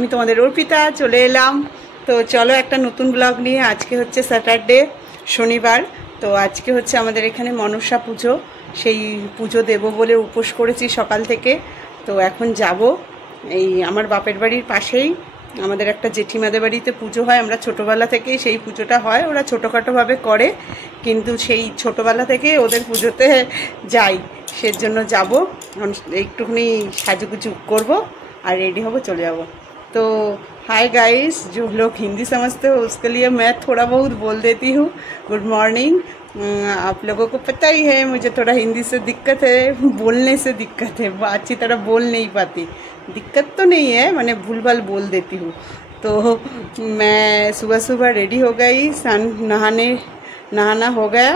আমি তোমাদের অর্পিতা চলে এলাম। তো চলো একটা নতুন ব্লগ নিয়ে। আজকে হচ্ছে স্যাটারডে, শনিবার। তো আজকে হচ্ছে আমাদের এখানে মনসা পুজো, সেই পুজো দেব বলে উপোস করেছি সকাল থেকে। তো এখন যাব, এই আমার বাপের বাড়ির পাশেই আমাদের একটা জেঠিমাদের বাড়িতে পুজো হয়। আমরা ছোটোবেলা থেকেই সেই পুজোটা হয়, ওরা ছোটোখাটোভাবে করে, কিন্তু সেই ছোটোবেলা থেকে ওদের পুজোতে যাই, সেজন্য যাব। একটুখানি साजुगुजु করব और रेडी हो चले जाओ। तो हाय गाइस, जो लोग हिंदी समझते हो उसके लिए मैं थोड़ा बहुत बोल देती हूँ। Good morning. आप लोगों को पता ही है मुझे थोड़ा हिंदी से दिक्कत है, बोलने से दिक्कत है, अच्छी तरह बोल नहीं पाती। दिक्कत तो नहीं है, मैंने भूल भाल बोल देती हूँ। तो मैं सुबह सुबह रेडी हो गई, नहाना हो गया,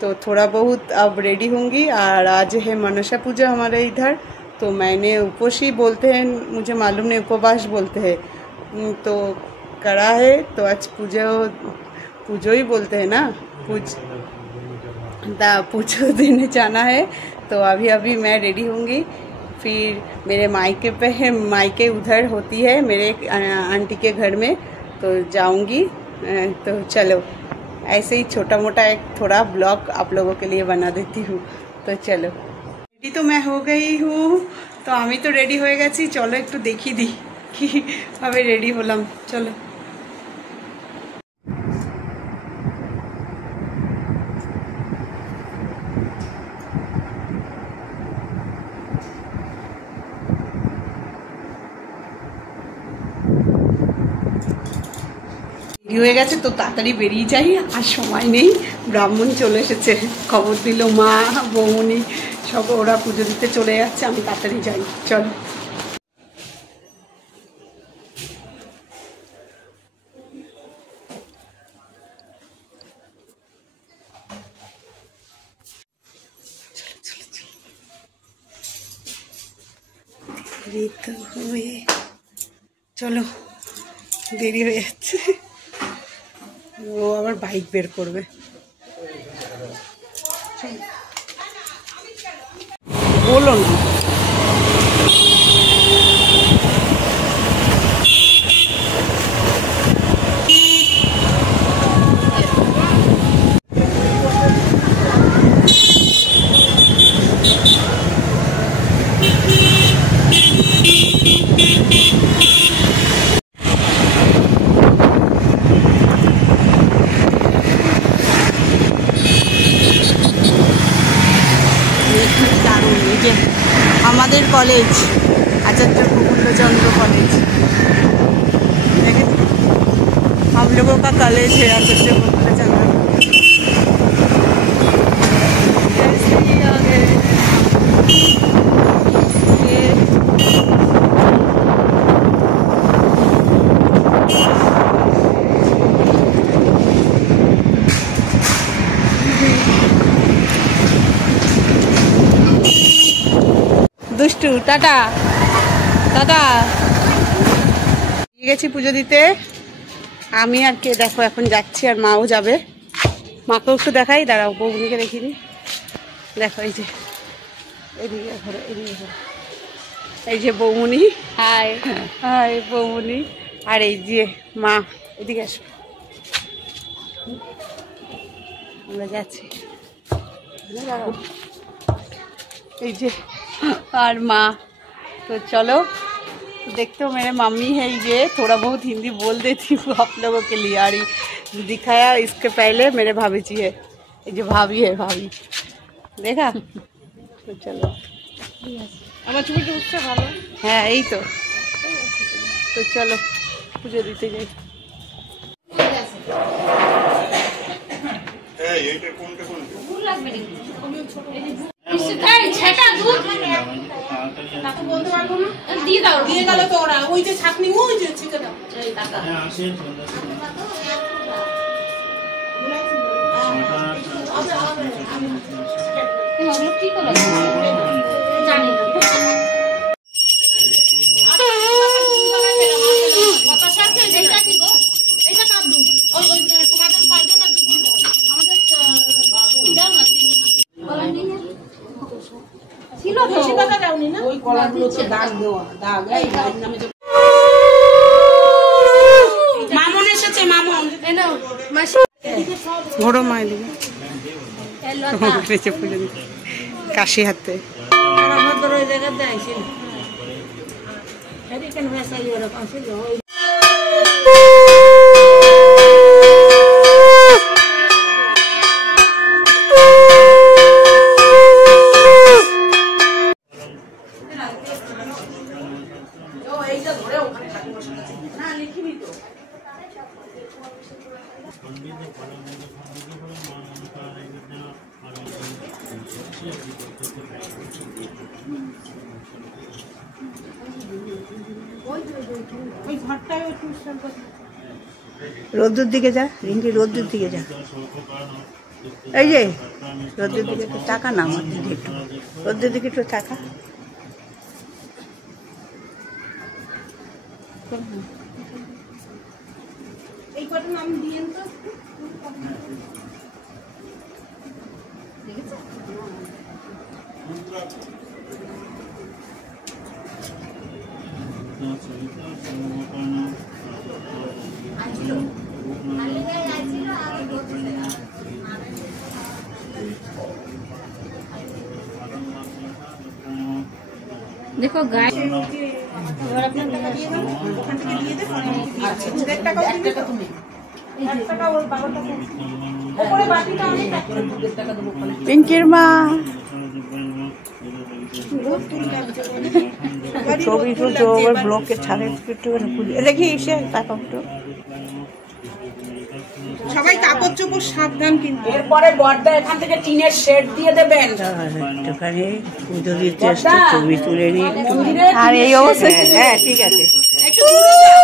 तो थोड़ा बहुत अब रेडी होंगी। और आज है मनसा पूजा हमारे इधर, तो मैंने उपवास ही बोलते हैं, मुझे मालूम नहीं उपवास बोलते हैं, तो करा है। तो आज पूजो ही बोलते हैं ना, पूजो देने जाना है। तो अभी मैं रेडी होंगी। फिर मेरे मायके उधर होती है मेरे आंटी के घर में, तो जाऊंगी। तो चलो ऐसे ही छोटा मोटा एक थोड़ा ब्लॉग आप लोगों के लिए बना देती हूँ। तो चलो, रेडी तो मैं हो गई हूँ। तो আমি তো রেডি হয়ে গেছি, চলো একটু দেখিয়ে দিই কীভাবে রেডি হলাম। চলো, হয়ে গেছে তো তাড়াতাড়ি বেরিয়ে যাই, আর সময় নেই। ব্রাহ্মণ চলে এসেছে, খবর দিল, মা বৌমনি সব ওরা পুজো দিতে চলে যাচ্ছে, আমি তাড়াতাড়ি যাই। চলো, চলো দেরি হয়ে যাচ্ছে। ও আবার বাইক বের করবে, বলো না। আমাদের কলেজ आचार्य प्रफुल्लचंद्र कॉलेज, हम लोगों का कॉलेज है आचार्य प्रफुल्लचंद्र। দুষ্টু টাটা টাটা। গেছি পুজো দিতে আমি, আর কে দেখো এখন যাচ্ছি, আর মাও যাবে। মাকেও একটু দেখাই, দাঁড়াও বৌমনিকে দেখিনি। দেখো এই যে এদিকে ঘরে, এদিকে ঘরে, এই যে বৌমনি। High high বৌমনি। আর এই যে মা, এদিকে আসো, আমরা যাচ্ছি। এই যে और माँ। तो चलो, देखते हो मेरे मम्मी है ये, थोड़ा बहुत हिंदी बोल देती हूँ आप लोगों के लिए। और दिखाया इसके पहले मेरे भाभी जी है, ये जो भाभी है, भाभी देखा। तो चलो, हाँ यही तो चलो पूजा दीते जाए। ছিল তো বেশি কথা দাওনি না, ওই কলাগুলো তো দাগ দেওয়া, দাগ এই নামে ঘোড়ো মায় দিবে কাশি হাতে রোদ্দুর দিকে যা রিঙ্কি, রোদ্দুর দিকে যা। এই যে রোদ্দুর দিকে একটু টাকা না, আমার দিকে একটু রোদ্দুর দিকে একটু টাকা। এই কটা নাম দিয়েন তো। देखो गाय পিঙ্কির মা ছবি তুলতো, ব্লকে ছাড়ে দেখি এসে তাকাও তো। সবাই কাপড় চোপড় সাবধান, কিন্তু এরপরে বড়দা এখান থেকে টিনের শেড দিয়ে দেবেন। একটুখানি পুজো দিতে এসছে, ছবি তুলে নিই। আর এই অবস্থা, হ্যাঁ ঠিক আছে। একটু দূরে যাও।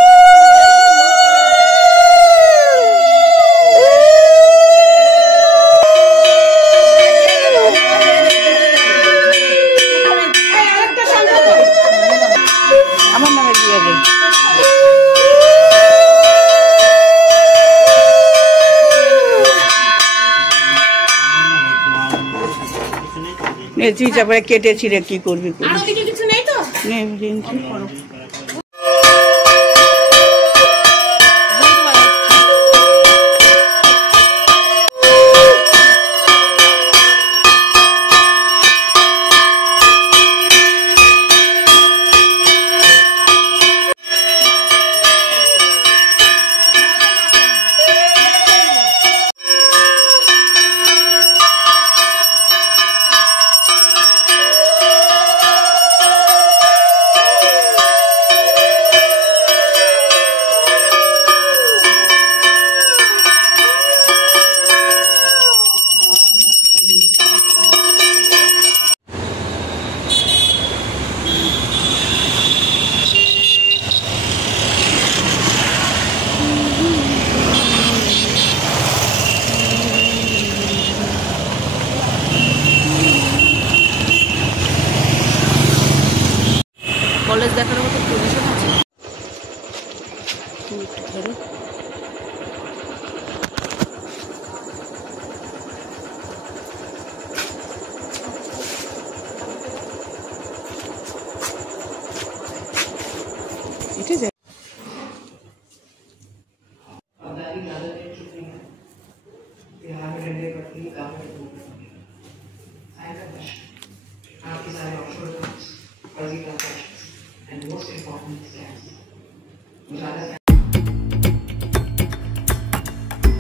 আমার নামে দিয়ে দেয়। তুই তারপরে কেটেছি রে, কি করবি? কিছু নেই তো। কলেজ দেখার মতো পজিশন আছে। And most important is